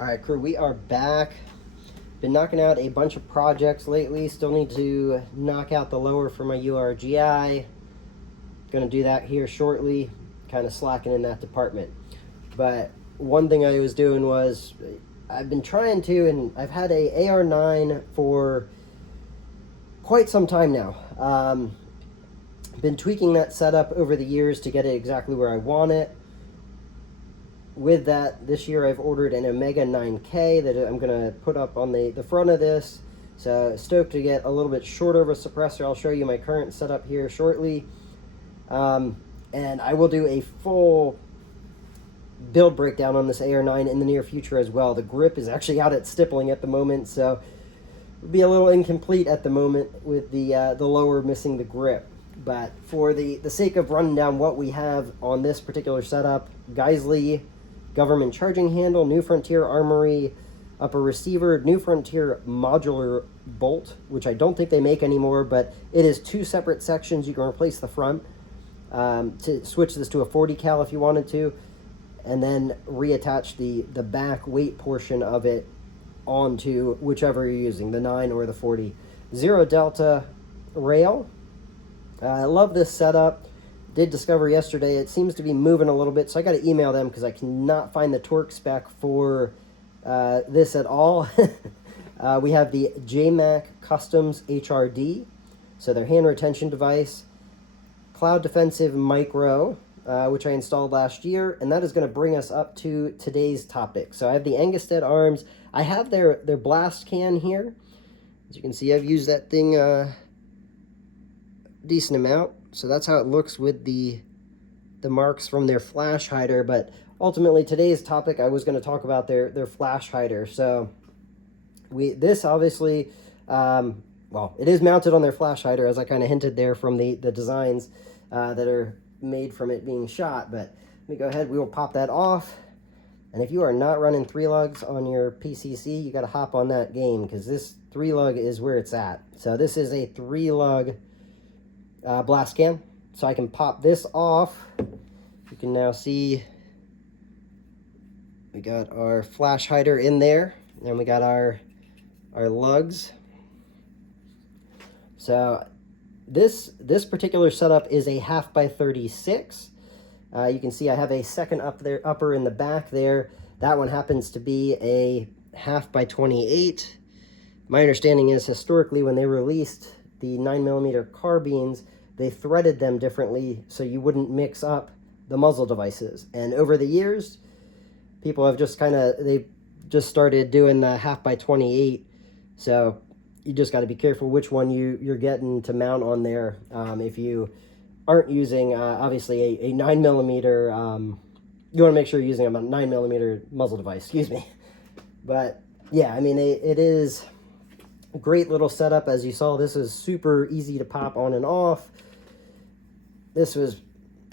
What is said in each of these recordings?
All right, crew, we are back. Been knocking out a bunch of projects lately. Still need to knock out the lower for my URGI. Gonna do that here shortly. Kind of slacking in that department. But one thing I was doing was I've been trying to, and I've had a AR9 for quite some time now. Been tweaking that setup over the years to get it exactly where I want it. With that, this year I've ordered an Omega 9K that I'm going to put up on the front of this. So stoked to get a little bit shorter of a suppressor. I'll show you my current setup here shortly. And I will do a full build breakdown on this AR9 in the near future as well. The grip is actually out at stippling at the moment, so it'll be a little incomplete at the moment with the lower missing the grip. But for the sake of running down what we have on this particular setup, Geisley government charging handle, New Frontier armory, upper receiver, New Frontier modular bolt, which I don't think they make anymore, but it is two separate sections. You can replace the front to switch this to a 40 cal if you wanted to, and then reattach the back weight portion of it onto whichever you're using, the 9 or the 40. Zero Delta rail. I love this setup. Did discover yesterday it seems to be moving a little bit, so I got to email them because I cannot find the torque spec for this at all. We have the JMac Customs HRD, so their hand retention device, Cloud Defensive Micro, which I installed last year, and that is going to bring us up to today's topic. So I have the Angstadt Arms. I have their blast can here. As you can see, I've used that thing decent amount. So that's how it looks with the marks from their flash hider. But ultimately, today's topic, I was going to talk about their flash hider. So this obviously, well, it is mounted on their flash hider, as I kind of hinted there from the designs that are made from it being shot. But let me go ahead. We will pop that off. And if you are not running 3-lugs on your PCC, you got to hop on that game because this 3-lug is where it's at. So this is a 3-lug blast can, so I can pop this off. You can now see we got our flash hider in there, and we got our lugs. So this particular setup is a 1/2x36. You can see I have a second upper in the back there. That one happens to be a 1/28. My understanding is historically when they released the 9mm carbines, they threaded them differently so you wouldn't mix up the muzzle devices. And over the years, people have just they just started doing the 1/28. So you just got to be careful which one you're getting to mount on there. If you aren't using, obviously, a 9mm, you want to make sure you're using a 9mm muzzle device, excuse me. But yeah, I mean, it is a great little setup. As you saw, this is super easy to pop on and off. This was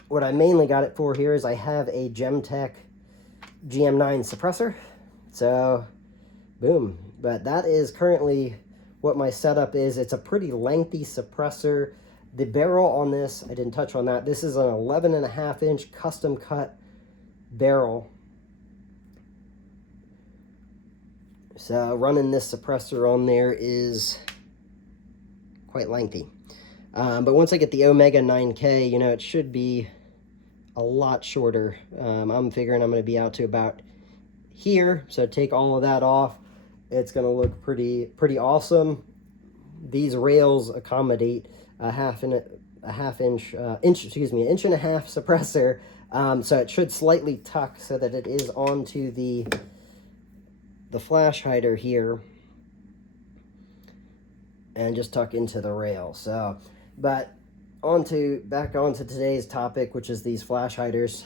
what I mainly got it for here is I have a Gemtech GM9 suppressor. So, boom. But that is currently what my setup is. It's a pretty lengthy suppressor. The barrel on this, I didn't touch on that. This is an 11.5-inch custom cut barrel. So running this suppressor on there is quite lengthy. But once I get the Omega 9K, you know, it should be a lot shorter. I'm figuring I'm going to be out to about here. So take all of that off. It's going to look pretty awesome. These rails accommodate an inch and a half suppressor. So it should slightly tuck so that it is onto the flash hider here and just tuck into the rail. So, but back onto today's topic, which is these flash hiders.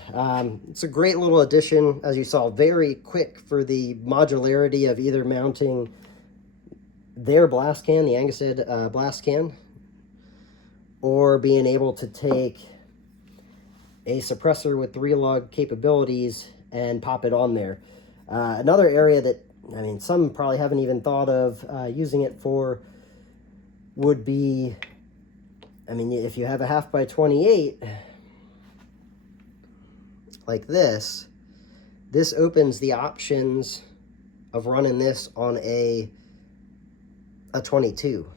It's a great little addition, as you saw, very quick for the modularity of either mounting their blast can, the Angstadt blast can, or being able to take a suppressor with 3-lug capabilities and pop it on there. Another area that, I mean, some probably haven't even thought of using it for would be, I mean, if you have a 1/28 like this opens the options of running this on a 22.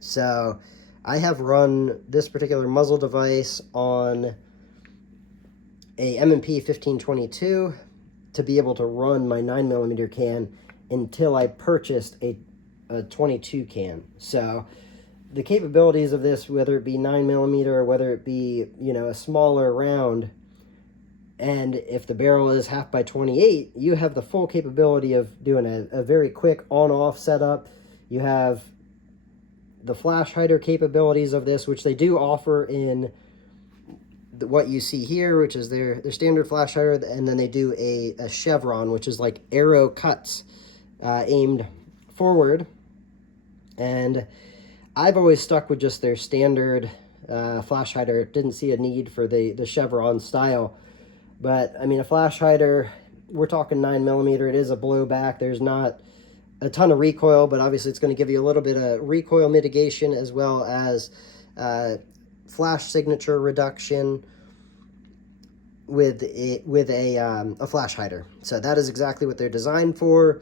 So I have run this particular muzzle device on a M&P 1522 to be able to run my 9mm can until I purchased a 22 can. So the capabilities of this, whether it be 9mm or whether it be, you know, a smaller round, and if the barrel is 1/2 by 28, you have the full capability of doing a very quick on-off setup. You have the flash hider capabilities of this, which they do offer in what you see here, which is their standard flash hider, and then they do a chevron, which is like arrow cuts aimed forward. And I've always stuck with just their standard flash hider. Didn't see a need for the chevron style. But I mean, a flash hider, we're talking 9mm. It is a blowback. There's not a ton of recoil, but obviously it's going to give you a little bit of recoil mitigation as well as flash signature reduction with a flash hider. So that is exactly what they're designed for.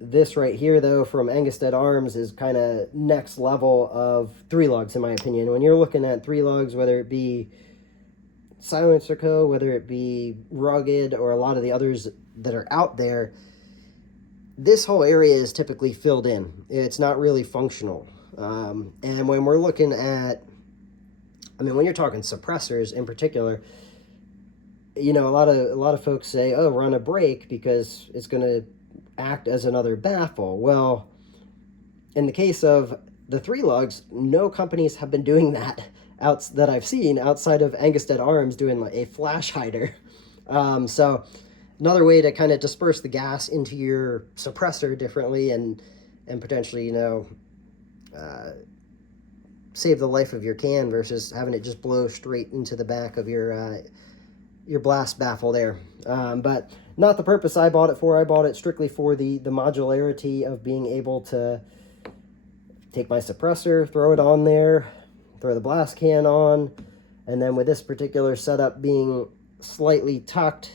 This right here, though, from Angstadt Arms is kind of next level of 3-lugs, in my opinion. When you're looking at 3-lugs, whether it be Silencer Co., whether it be Rugged, or a lot of the others that are out there, this whole area is typically filled in. It's not really functional. And when we're looking at, I mean, when you're talking suppressors in particular, you know, a lot of folks say, oh, run a brake because it's going to act as another baffle. Well, in the case of the 3-lugs, no companies have been doing that that I've seen outside of Angstadt Arms doing like a flash hider. So another way to kind of disperse the gas into your suppressor differently and potentially, you know, save the life of your can versus having it just blow straight into the back of your blast baffle there. But not the purpose I bought it for. I bought it strictly for the modularity of being able to take my suppressor, throw it on there, throw the blast can on, and then with this particular setup being slightly tucked,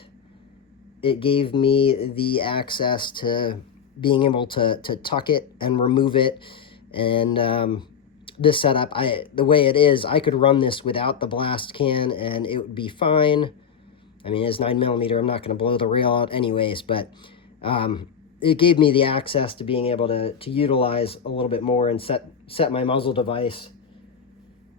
it gave me the access to being able to tuck it and remove it. And this setup, the way it is, I could run this without the blast can and it would be fine. I mean, it's 9mm. I'm not going to blow the rail out anyways, but it gave me the access to being able to utilize a little bit more and set my muzzle device,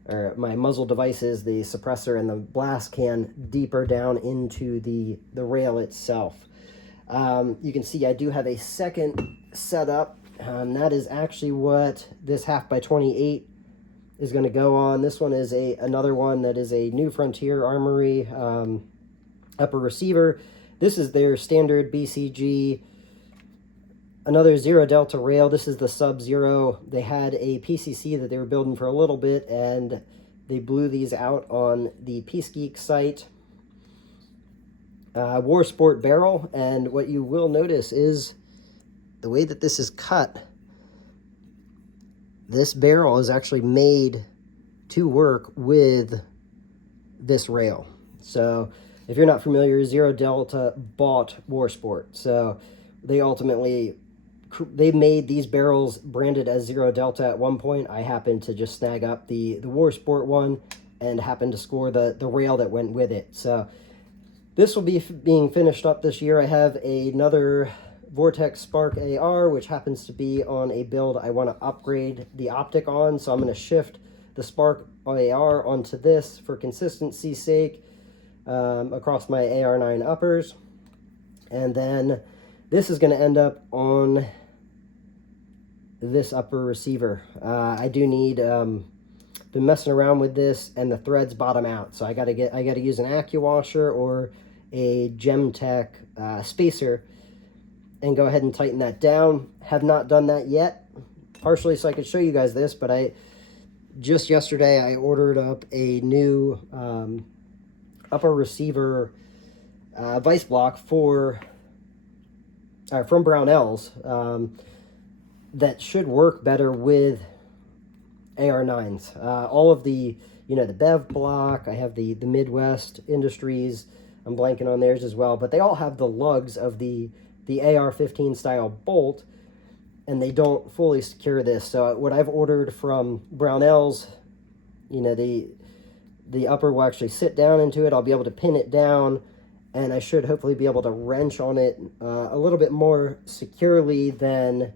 or my muzzle devices, the suppressor and the blast can, deeper down into the rail itself. You can see I do have a second setup. That is actually what this 1/2 by 28 is going to go on. This one is another one that is a New Frontier Armory upper receiver. This is their standard BCG, another 0 Delta rail. This is the Sub-Zero. They had a PCC that they were building for a little bit, and they blew these out on the Peace Geek site. War Sport barrel, and what you will notice is the way that this is cut. This barrel is actually made to work with this rail. So if you're not familiar, 0 Delta bought War Sport. So they made these barrels branded as 0 Delta at one point. I happened to just snag up the War Sport one and happened to score the rail that went with it. So this will be being finished up this year. I have another Vortex Spark AR, which happens to be on a build I want to upgrade the optic on. So I'm going to shift the Spark AR onto this for consistency's sake across my AR9 uppers. And then this is going to end up on this upper receiver. I do need, been messing around with this and the threads bottom out. So I got to use an AccuWasher or a Gemtech spacer and go ahead and tighten that down. Have not done that yet, partially so I could show you guys this, but just yesterday I ordered up a new upper receiver vice block from Brownells that should work better with AR9s. All of the, you know, the Bev block, I have the Midwest Industries, I'm blanking on theirs as well, but they all have the lugs of the the AR-15 style bolt, and they don't fully secure this. So what I've ordered from Brownells, you know, the upper will actually sit down into it. I'll be able to pin it down, and I should hopefully be able to wrench on it a little bit more securely than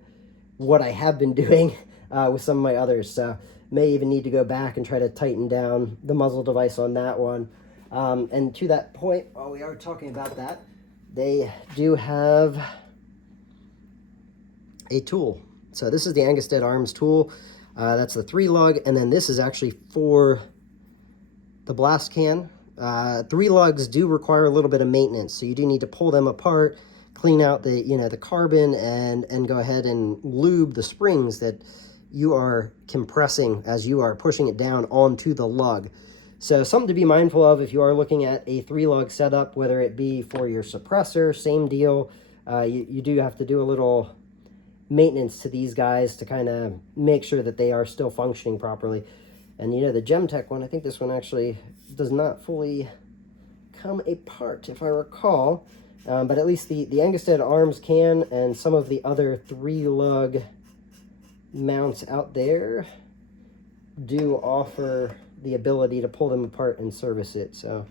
what I have been doing with some of my others. So may even need to go back and try to tighten down the muzzle device on that one. And to that point, while we are talking about that, they do have a tool. So this is the Angstadt Arms tool. That's the 3-lug, and then this is actually for the blast can. 3-lugs do require a little bit of maintenance, so you do need to pull them apart, clean out the, you know, the carbon, and go ahead and lube the springs that you are compressing as you are pushing it down onto the lug. So something to be mindful of if you are looking at a 3-lug setup, whether it be for your suppressor, same deal. You do have to do a little maintenance to these guys to kind of make sure that they are still functioning properly. And you know, the Gemtech one, I think this one actually does not fully come apart, if I recall. But at least the Angstadt Arms can, and some of the other 3-lug mounts out there do offer the ability to pull them apart and service it. So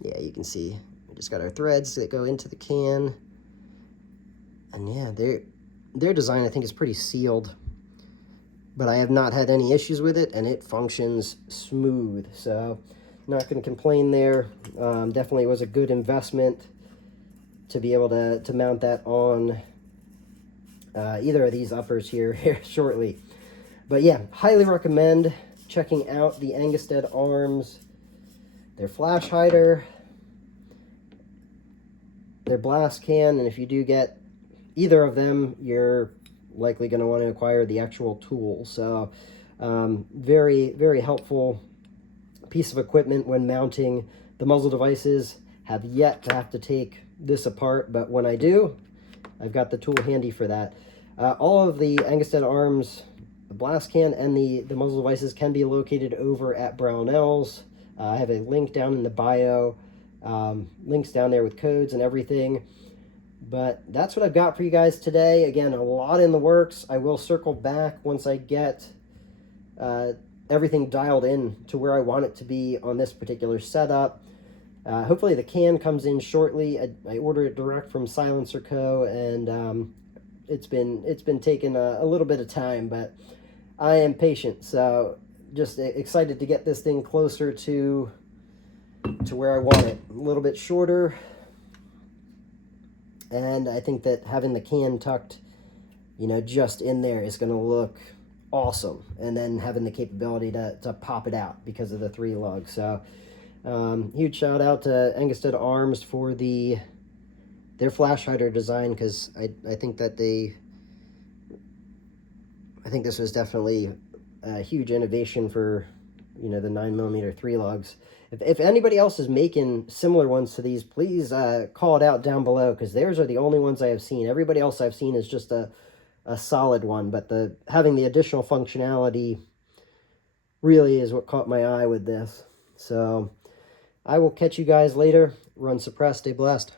yeah, you can see we just got our threads that go into the can, and yeah, their design I think is pretty sealed, but I have not had any issues with it, and it functions smooth, so not going to complain there. Definitely was a good investment to be able to mount that on either of these uppers here shortly. But yeah, highly recommend checking out the Angstadt Arms, their flash hider, their blast can, and if you do get either of them, you're likely going to want to acquire the actual tool. So very, very helpful piece of equipment when mounting the muzzle devices. Have yet to have to take this apart, but when I do, I've got the tool handy for that. All of the Angstadt Arms, the blast can and the muzzle devices can be located over at Brownells. I have a link down in the bio, links down there with codes and everything. But that's what I've got for you guys today. Again, a lot in the works. I will circle back once I get everything dialed in to where I want it to be on this particular setup. Hopefully the can comes in shortly. I ordered it direct from Silencer Co., and it's been taking a little bit of time, but I am patient. So just excited to get this thing closer to where I want it. A little bit shorter. And I think that having the can tucked, you know, just in there is going to look awesome. And then having the capability to pop it out because of the 3-lug. So huge shout out to Angstadt Arms for their flash hider design, because I think that I think this was definitely a huge innovation for, you know, the 9mm 3-lugs. If anybody else is making similar ones to these, please call it out down below, because theirs are the only ones I have seen. Everybody else I've seen is just a solid one, but having the additional functionality really is what caught my eye with this. So I will catch you guys later. Run suppressed, stay blessed.